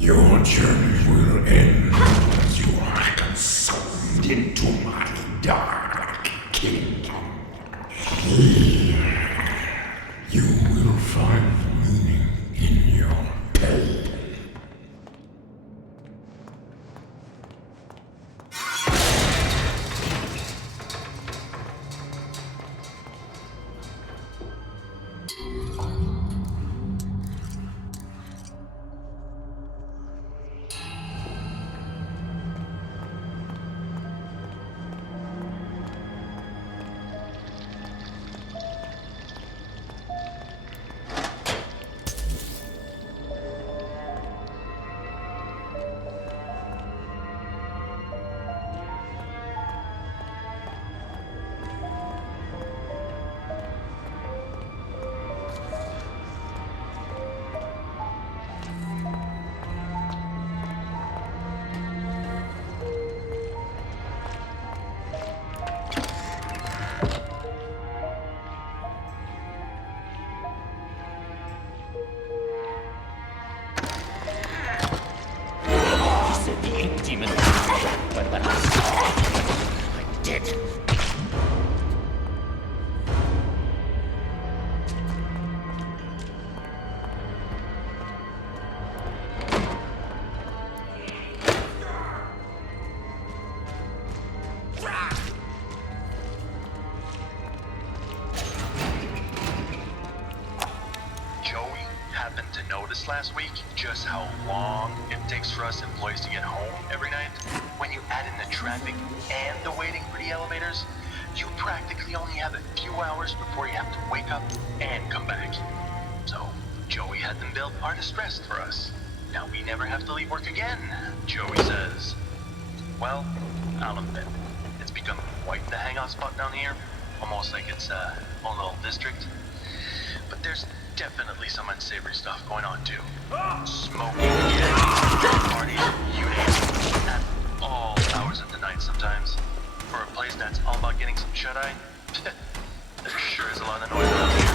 Your journey will end as you are consumed into my dark kingdom. Here, you will find meaning in your pain. He said the ink demon. But I did. Joey happened to notice last week just how long it takes for us employees to get home every night. When you add in the traffic and the waiting for the elevators, you practically only have a few hours before you have to wake up and come back. So, Joey had them build Artist Rest for us. Now we never have to leave work again, Joey says. Well, I'll admit, it's become quite the hangout spot down here. Almost like it's a own little district. But there's definitely some unsavory stuff going on too. Smoking, parties, you name it, at all hours of the night sometimes. For a place that's all about getting some shut-eye, there sure is a lot of noise around here.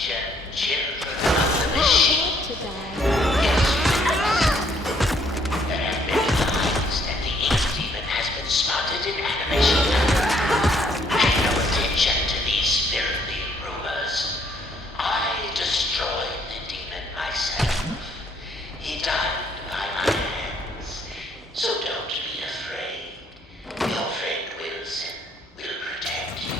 attention, children of the machine. To die. There have been signs that the ink demon has been spotted in animation. Pay no attention to these filthy rumors. I destroyed the demon myself. He died by my hands. So don't be afraid. Your friend Wilson will protect you.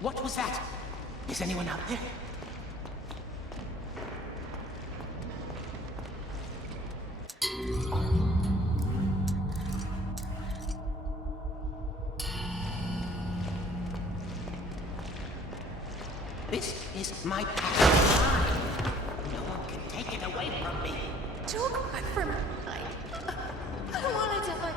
What was that? Is anyone out there? This is my path. No one can take it away from me. Don't cry for me. I don't want to die.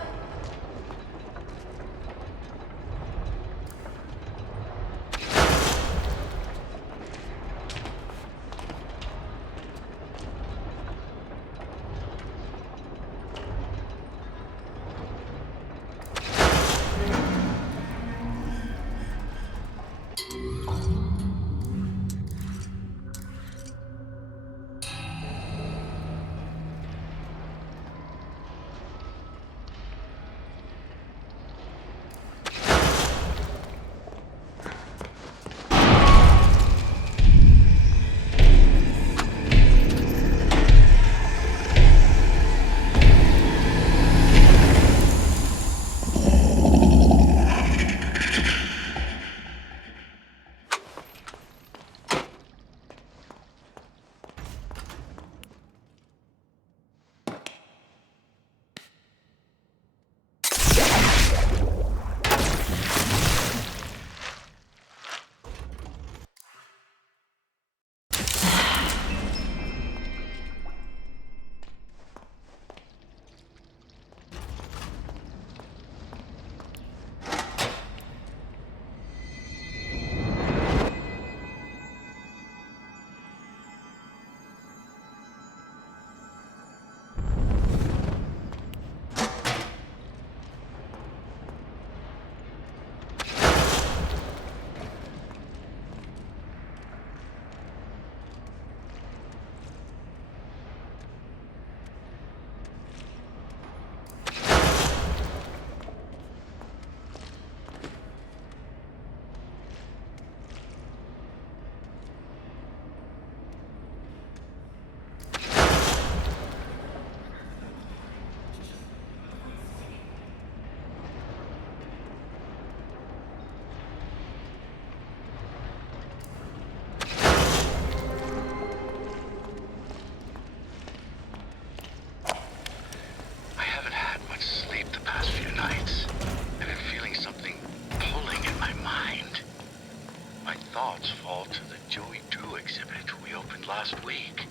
Joey Drew exhibit we opened last week.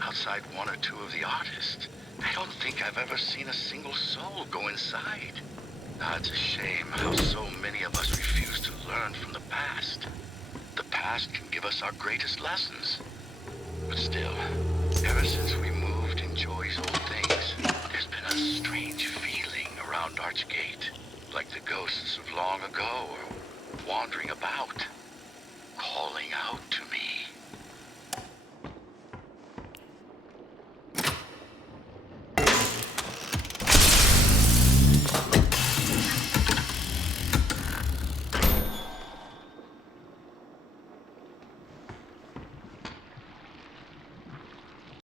Outside one or two of the artists, I don't think I've ever seen a single soul go inside. Ah, it's a shame how so many of us refuse to learn from the past. The past can give us our greatest lessons. But still, ever since we moved in Joey's old things, there's been a strange feeling around Archgate. Like the ghosts of long ago are wandering about, calling out to me.